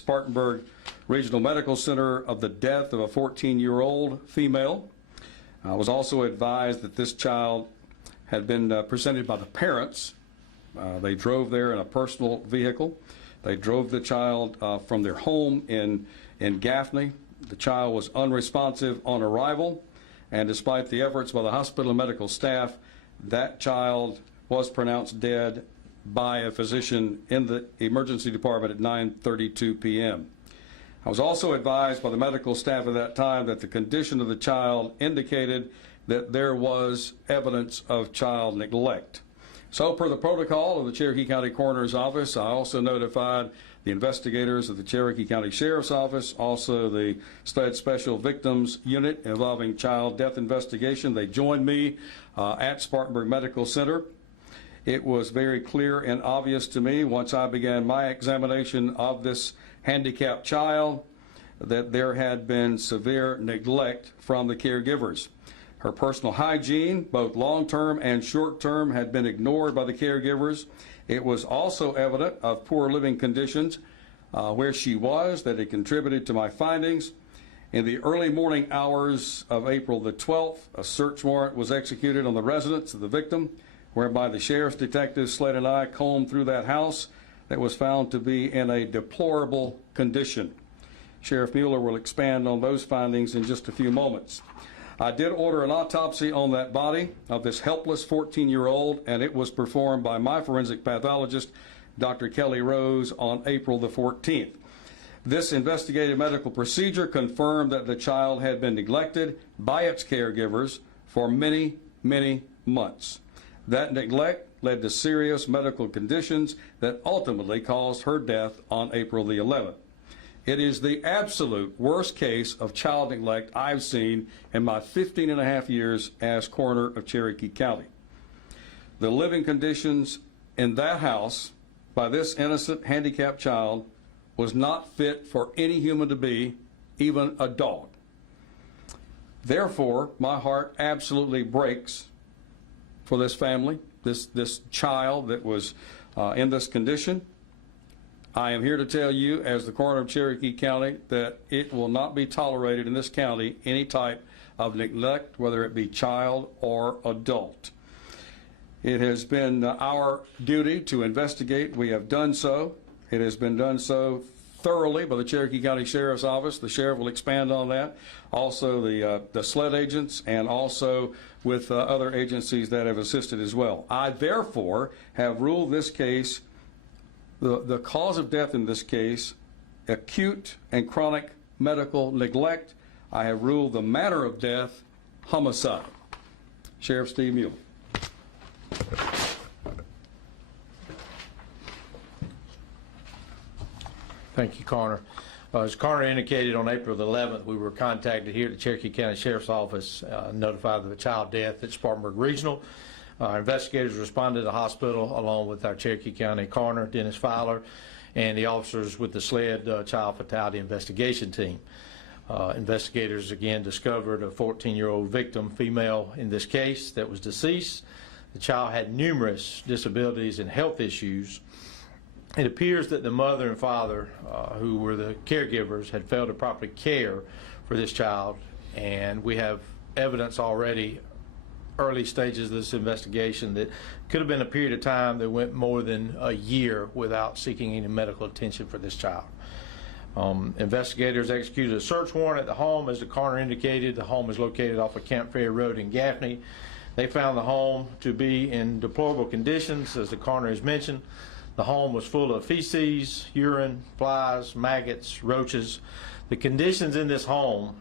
Spartanburg Regional Medical Center of the death of a 14-year-old female. I was also advised that this child had been presented by the parents. They drove there in a personal vehicle. They drove the child from their home in Gaffney. The child was unresponsive on arrival, and despite the efforts by the hospital and medical staff, that child was pronounced dead by a physician in the emergency department at 9:32 p.m. I was also advised by the medical staff at that time that the condition of the child indicated that there was evidence of child neglect. So per the protocol of the Cherokee County Coroner's Office, I also notified the investigators of the Cherokee County Sheriff's Office, also the SLED Special Victims Unit involving child death investigation. They joined me at Spartanburg Medical Center. It was very clear and obvious to me once I began my examination of this handicapped child that there had been severe neglect from the caregivers. Her personal hygiene, both long-term and short-term, had been ignored by the caregivers. It was also evident of poor living conditions where she was that had contributed to my findings. In the early morning hours of April the 12th, a search warrant was executed on the residence of the victim, whereby the sheriff's detectives, Slade and I, combed through that house that was found to be in a deplorable condition. Sheriff Mueller will expand on those findings in just a few moments. I did order an autopsy on that body of this helpless 14-year-old, and it was performed by my forensic pathologist, Dr. Kelly Rose, on April the 14th. This investigative medical procedure confirmed that the child had been neglected by its caregivers for many, many months. That neglect led to serious medical conditions that ultimately caused her death on April the 11th. It is the absolute worst case of child neglect I've seen in my 15.5 years as coroner of Cherokee County. The living conditions in that house by this innocent handicapped child was not fit for any human to be, even a dog. Therefore, my heart absolutely breaks for this family, this child that was in this condition. I am here to tell you, as the coroner of Cherokee County, that it will not be tolerated in this county any type of neglect, whether it be child or adult. It has been our duty to investigate. We have done so. It has been done so thoroughly by the Cherokee County Sheriff's Office. The sheriff will expand on that. Also the SLED agents, and also with other agencies that have assisted as well. I therefore have ruled this case, the cause of death in this case, acute and chronic medical neglect. I have ruled the manner of death homicide. Sheriff Steve Mueller. Thank you, Coroner. As Coroner indicated, on April the 11th, we were contacted here at the Cherokee County Sheriff's Office, notified of a child death at Spartanburg Regional. Investigators responded to the hospital along with our Cherokee County Coroner, Dennis Fowler, and the officers with the SLED Child Fatality Investigation Team. Investigators again discovered a 14-year-old victim, female in this case, that was deceased. The child had numerous disabilities and health issues. It appears that the mother and father, who were the caregivers, had failed to properly care for this child, and we have evidence already, early stages of this investigation, that could have been a period of time that went more than a year without seeking any medical attention for this child. Investigators executed a search warrant at the home. As the coroner indicated, the home is located off of Camp Ferry Road in Gaffney. They found the home to be in deplorable conditions, as the coroner has mentioned. The home was full of feces, urine, flies, maggots, roaches. The conditions in this home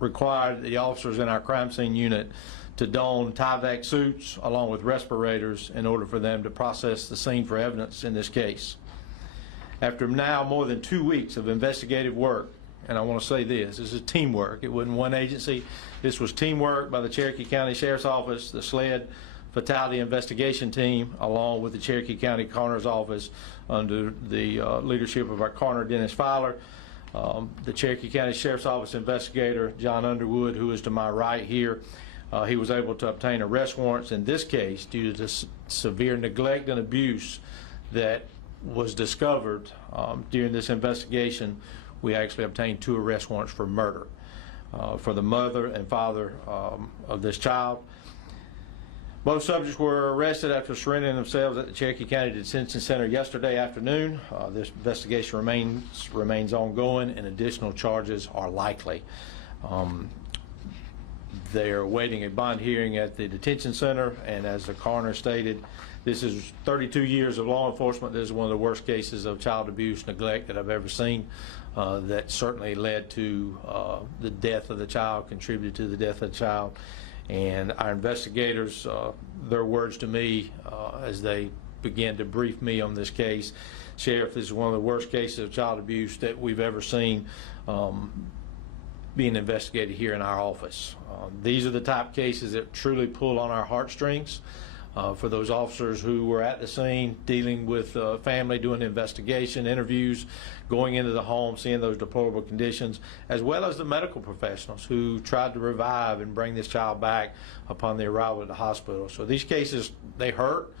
required the officers in our crime scene unit to don Tyvek suits along with respirators in order for them to process the scene for evidence in this case. After now more than 2 weeks of investigative work, and I want to say this is teamwork. It wasn't one agency. This was teamwork by the Cherokee County Sheriff's Office, the SLED Fatality Investigation Team, along with the Cherokee County Coroner's Office under the leadership of our Coroner, Dennis Fowler. The Cherokee County Sheriff's Office investigator, John Underwood, who is to my right here, he was able to obtain arrest warrants in this case due to the severe neglect and abuse that was discovered during this investigation, we actually obtained 2 arrest warrants for murder for the mother and father of this child. Both subjects were arrested after surrendering themselves at the Cherokee County Detention Center yesterday afternoon. This investigation remains ongoing, and additional charges are likely. They are awaiting a bond hearing at the detention center, and as the coroner stated, this is 32 years of law enforcement. This is one of the worst cases of child abuse, neglect that I've ever seen. That certainly led to the death of the child, contributed to the death of the child. And our investigators, their words to me as they began to brief me on this case, Sheriff, this is one of the worst cases of child abuse that we've ever seen being investigated here in our office. These are the type of cases that truly pull on our heartstrings. For those officers who were at the scene, dealing with family, doing the investigation, interviews, going into the home, seeing those deplorable conditions, as well as the medical professionals who tried to revive and bring this child back upon the arrival at the hospital. So these cases, they hurt.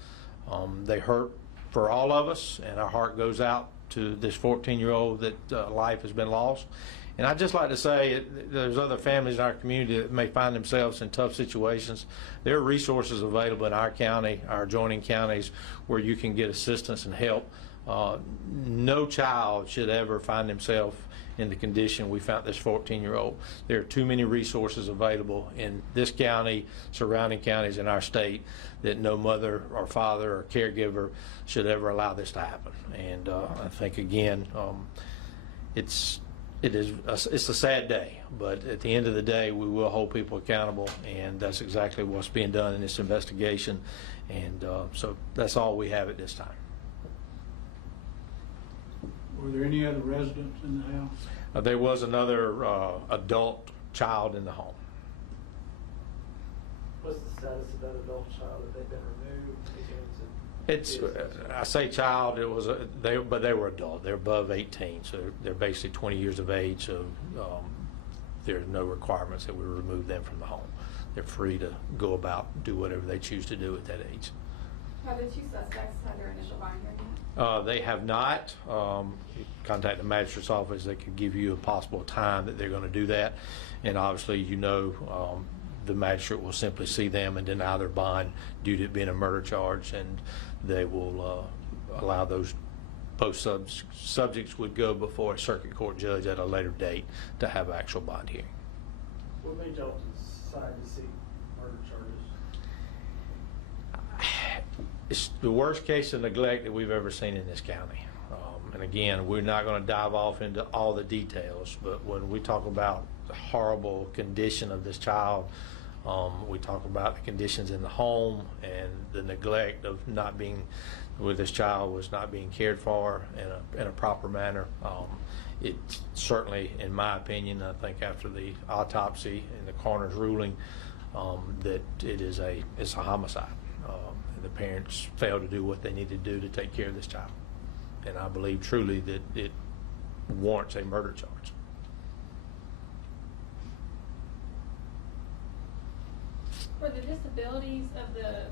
They hurt for all of us, and our heart goes out to this 14-year-old that life has been lost. And I'd just like to say, there's other families in our community that may find themselves in tough situations. There are resources available in our county, our adjoining counties, where you can get assistance and help. No child should ever find himself in the condition we found this 14-year-old. There are too many resources available in this county, surrounding counties in our state, that no mother or father or caregiver should ever allow this to happen. And I think, again, it's a sad day, but at the end of the day, we will hold people accountable, and that's exactly what's being done in this investigation. And so that's all we have at this time. Were there any other residents in the house? There was another adult child in the home. What's the status of that adult child? Have they been removed? It's, I say child, it was but they were adult. They're above 18, so they're basically 20 years of age. So there's no requirements that we remove them from the home. They're free to go about, do whatever they choose to do at that age. Have the 2 suspects had their initial bond hearing yet? They have not. Contact the magistrate's office. They could give you a possible time that they're going to do that. And obviously, the magistrate will simply see them and deny their bond due to it being a murder charge, and they will allow those both subjects would go before a circuit court judge at a later date to have actual bond hearing. What made y'all decide to seek murder charges? It's the worst case of neglect that we've ever seen in this county. And again, we're not going to dive off into all the details, but when we talk about the horrible condition of this child, we talk about the conditions in the home and the neglect of not being, where this child was not being cared for in a proper manner. It certainly, in my opinion, I think after the autopsy and the coroner's ruling, that it's a homicide. The parents failed to do what they needed to do to take care of this child. And I believe truly that it warrants a murder charge. For the disabilities of the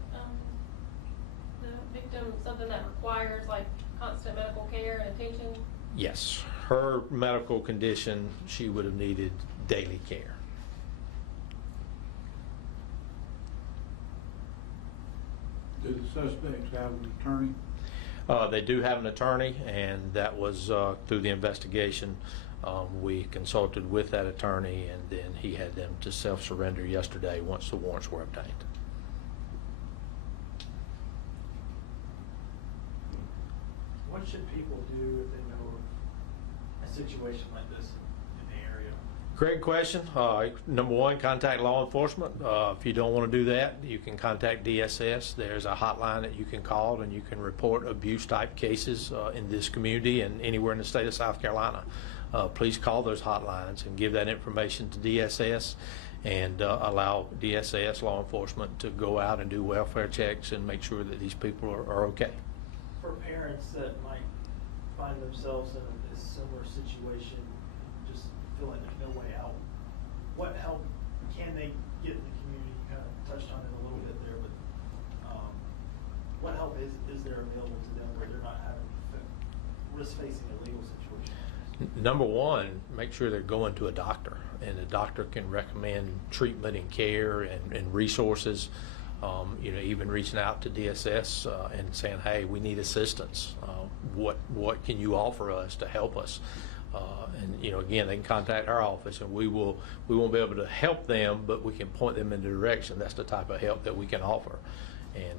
victim, something that requires like constant medical care and attention? Yes, her medical condition, she would have needed daily care. Do the suspects have an attorney? They do have an attorney, and that was through the investigation. We consulted with that attorney, and then he had them to self-surrender yesterday once the warrants were obtained. What should people do if they know of a situation like this in the area? Great question. Number one, contact law enforcement. If you don't want to do that, you can contact DSS. There's a hotline that you can call, and you can report abuse-type cases in this community and anywhere in the state of South Carolina. Please call those hotlines and give that information to DSS, and allow DSS, law enforcement, to go out and do welfare checks and make sure that these people are okay. For parents that might find themselves in a similar situation, just feel like there's no way out, what help can they get in the community? You kind of touched on it a little bit there, but what help is there available to them where they're not having to risk facing a legal situation? Number one, make sure they're going to a doctor, and the doctor can recommend treatment and care and resources. Even reaching out to DSS and saying, hey, we need assistance. What can you offer us to help us? Again, they can contact our office, and we won't be able to help them, but we can point them in the direction. That's the type of help that we can offer.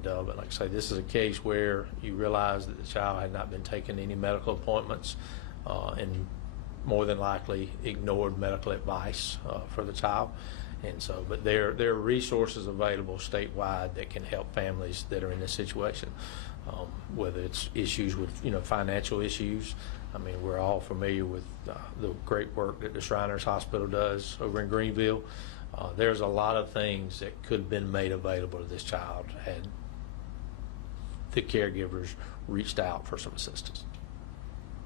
But like I say, this is a case where you realize that the child had not been taking any medical appointments, and more than likely ignored medical advice for the child. But there are resources available statewide that can help families that are in this situation, whether it's issues with financial issues. I mean, we're all familiar with the great work that the Shriners Hospital does over in Greenville. There's a lot of things that could have been made available to this child had the caregivers reached out for some assistance.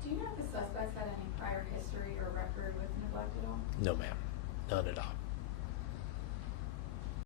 Do you know if the suspects had any prior history or record with neglect at all? No, ma'am, none at all.